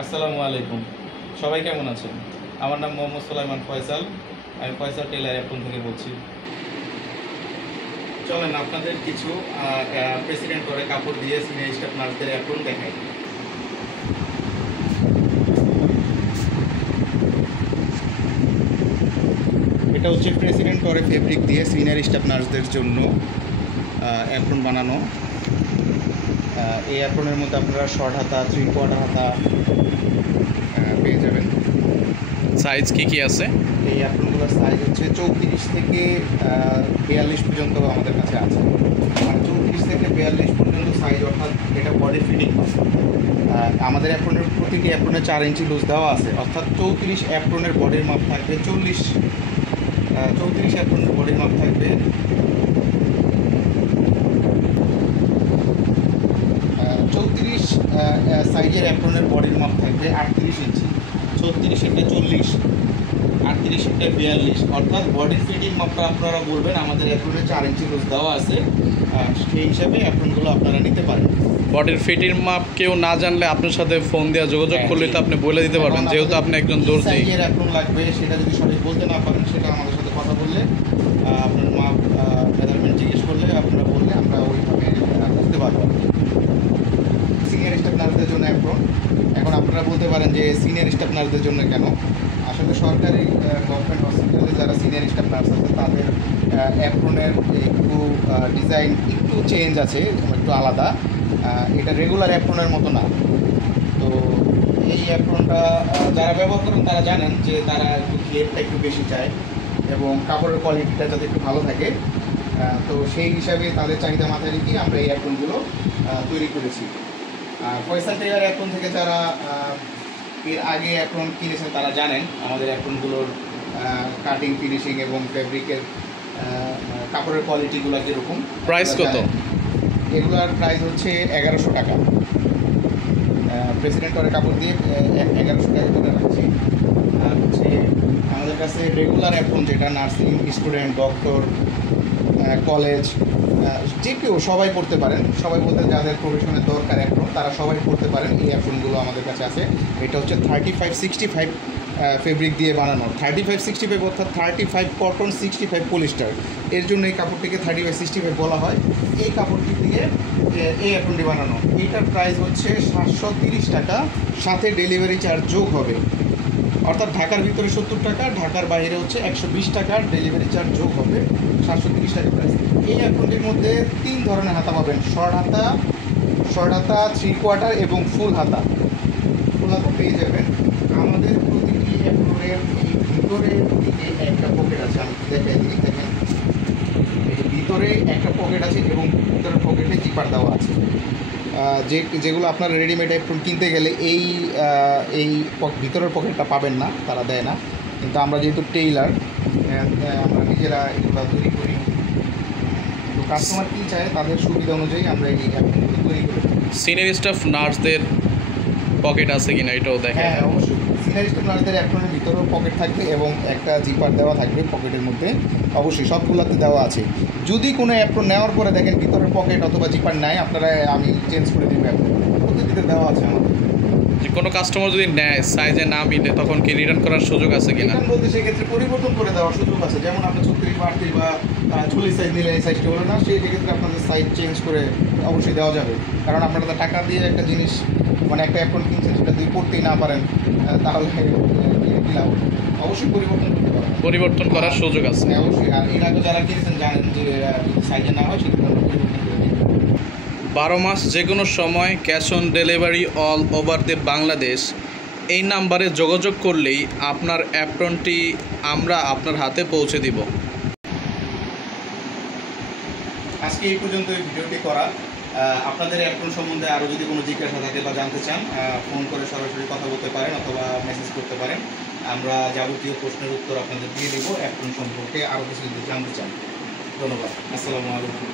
আসসালামু আলাইকুম। সবাই কেমন আছেন? আমার নাম মোহাম্মদ সুলাইমান ফয়সাল। আমি ফয়সাল টেলার অ্যাপ্রন থেকে বলছি। চলেন আপনাদের কিছু প্রেসিডেন্ট করে কাপড় দিয়ে সিনিয়র স্টাফ নার্সদের অ্যাপ্রন দেখাই। এটা হচ্ছে প্রেসিডেন্ট করে ফেব্রিক দিয়ে সিনিয়র স্টাফ নার্সদের জন্য অ্যাপ্রন বানানো। এই অ্যাপ্রনের মধ্যে আপনারা শর্ট হাতা, 3/4 হাতা পেয়ে যাবেন। সাইজ কি আছে? এই অ্যাপ্রনগুলোর সাইজ হচ্ছে 34 থেকে 42 পর্যন্ত আমাদের কাছে আছে। মানে 34 থেকে 42 পর্যন্ত সাইজ, অর্থাৎ এটা বডি ফিটিং। আমাদের অ্যাপ্রনের প্রতিটি অ্যাপ্রনে 4 ইঞ্চি লুজ দেওয়া আছে, অর্থাৎ 34 অ্যাপ্রনের বডির মাপ থাকবে 34 অ্যাপ্রনের বডির মাপ থাকবে 34 সাইজের অ্যাপ্রনের বডির মাপ থাকবে 38 ইঞ্চি। 36 এটা 40, 38 এটা 42, অর্থাৎ বডির ফিটিং মাপটা আপনারা বলবেন। আমাদের অ্যাপ্রনে 4 ইঞ্চি লুজ দেওয়া আছে, সেই হিসাবে অ্যাপ্রনগুলো আপনারা নিতে পারেন। বডির ফিটিং মাপ কেউ না জানলে আপনার সাথে ফোন দিয়ে যোগাযোগ করলে তো আপনি বলে দিতে পারবেন, যেহেতু আপনি একজন দর্জি। সাইজের অ্যাপ্রন লাগবে সেটা যদি সঠিক বলতে না পারেন, সেটা আমাদের সাথে কথা বললে, আপনার মাপ মেজারমেন্ট জিজ্ঞেস করলে আপনারা বললে আমরা ওইভাবে বুঝতে পারবো। সিনিয়র স্টাফ নার্সদের জন্য অ্যাপ্রন। এখন আপনারা বলতে পারেন যে সিনিয়র স্টাফ নার্সদের জন্য কেন? আসলে সরকারি গভর্নমেন্ট হসপিটালে যারা সিনিয়র স্টাফ নার্স আছে তাদের অ্যাপ্রনের একটু ডিজাইন একটু চেঞ্জ আছে, একটু আলাদা। এটা রেগুলার অ্যাপ্রনের মতো না। তো এই অ্যাপ্রনটা যারা ব্যবহার করেন তারা জানেন যে তারা একটু গ্লেডটা একটু বেশি চায় এবং কাপড়ের কোয়ালিটিটা যাতে একটু ভালো থাকে। তো সেই হিসাবে তাদের চাহিদা মাথায় রেখে আমরা এই অ্যাপ্রনগুলো তৈরি করেছি। ফয়সাল টেলার অ্যাপ্রন থেকে যারা এর আগে অ্যাপ্রন কিনেছেন তারা জানেন আমাদের অ্যাপ্রনগুলোর কাটিং, ফিনিশিং এবং ফেব্রিকের কাপড়ের কোয়ালিটিগুলো কীরকম। প্রাইস কত? এগুলোর প্রাইস হচ্ছে 1100 টাকা। প্রেসিডেন্ট করে কাপড় দিয়ে 1100 টাকা করে রাখছি। আর হচ্ছে আমাদের কাছে রেগুলার অ্যাপ্রন, যেটা নার্সিং স্টুডেন্ট, ডক্টর, কলেজ, যে কেউ সবাই পড়তে পারেন। সবাই বলতে যাদের প্রফেশনের দরকার অ্যাপ্রন তারা সবাই পড়তে পারেন। এই অ্যাপ্রনগুলো আমাদের কাছে আছে। এটা হচ্ছে 35-65 ফেব্রিক দিয়ে বানানো। 35-65 অর্থাৎ 35 কটন, 65 পলিস্টার। এর জন্য এই কাপড়টিকে 35-65 বলা হয়। এই কাপড়টি দিয়ে এই অ্যাপ্রনটি বানানো। এইটার প্রাইস হচ্ছে 730 টাকা, সাথে ডেলিভারি চার্জ যোগ হবে। অর্থাৎ ঢাকার ভিতরে 70 টাকা, ঢাকার বাইরে হচ্ছে 120 টাকার ডেলিভারি চার্জ যোগ হবে। 730 টাকা প্রাইস। এই অ্যাপ্রনটির মধ্যে 3 ধরনের হাতা পাবেন: শর্ট হাতা, 3/4 এবং ফুল হাতা। ফুল হাতা পেয়ে যাবেন। আমাদের প্রতিটি অ্যাপ্রনের এই ভিতরে দিকে একটা পকেট আছে, আমি দেখাই দিই। দেখেন, এই ভিতরে একটা পকেট আছে এবং ভিতরের পকেটে জিপার দেওয়া আছে। যেগুলো আপনার রেডিমেড অ্যাপ্রন কিনতে গেলে এই ভিতরের পকেটটা পাবেন না, তারা দেয় না। কিন্তু আমরা যেহেতু টেইলার, আমরা নিজেরা এগুলো তৈরি করি। তো কাস্টমার কী চায় তাদের সুবিধা অনুযায়ী আমরা এই অ্যাপ্রনগুলো তৈরি করি। সিনিয়র স্টাফ নার্সদের পকেট আছে কিনা এটাও দেখেন। হ্যাঁ, অবশ্যই সিনিয়র স্টাফ নার্সদের অ্যাপ্রনের ভিতরেও পকেট থাকবে এবং একটা জিপার দেওয়া থাকবে পকেটের মধ্যে। অবশ্যই সবগুলোতে দেওয়া আছে। যদি কোনো অ্যাপ্রন নেওয়ার পরে দেখেন ভিতরের পকেট অথবা জিপার নাই, আপনারা আমি চেঞ্জ করে দিব। অ্যাপ্রন প্রতিটিতে দেওয়া আছে আমাদের। যে কোনো কাস্টমার যদি নেয়, সাইজে না মিলে, তখন কি রিটার্ন করার সুযোগ আছে কিনা? রিটার্ন বলতে সেক্ষেত্রে পরিবর্তন করে দেওয়ার সুযোগ আছে। যেমন আপনি 36 বা 40 সাইজ নিলে এই সাইজটি হলো না, সেক্ষেত্রে আপনাদের সাইজ চেঞ্জ করে অবশ্যই দেওয়া যাবে। কারণ আপনারা তো টাকা দিয়ে একটা জিনিস, মানে একটা অ্যাপ্রন কিনছেন, সেটা যদি পড়তেই না পারেন তাহলে কী লাভ? অবশ্যই পরিবর্তন করতে পারবেন। পরিবর্তন করার সুযোগ আছে। হ্যাঁ, অবশ্যই। আর এর আগে যারা কিনেছেন জানেন যে যদি সাইজে না হয় সেক্ষেত্রে আমরা পরিবর্তন করে দিই। 12 মাস যে কোনো সময় cash on delivery all over the Bangladesh. এই নাম্বারে যোগাযোগ করলেই আপনার অ্যাপ্রনটি আমরা আপনার হাতে পৌঁছে দিব। আজকে এই পর্যন্ত এই ভিডিওটি করা। আপনাদের অ্যাপ্রন সম্বন্ধে আরও যদি কোনো জিজ্ঞাসা থাকে বা জানতে চান, ফোন করে সরাসরি কথা বলতে পারেন অথবা মেসেজ করতে পারেন। আমরা যাবতীয় প্রশ্নের উত্তর আপনাদের দিয়ে দেবো। অ্যাপ্রন সম্পর্কে আরও কিছু যদি জানতে চান। ধন্যবাদ। আসসালামু আলাইকুম।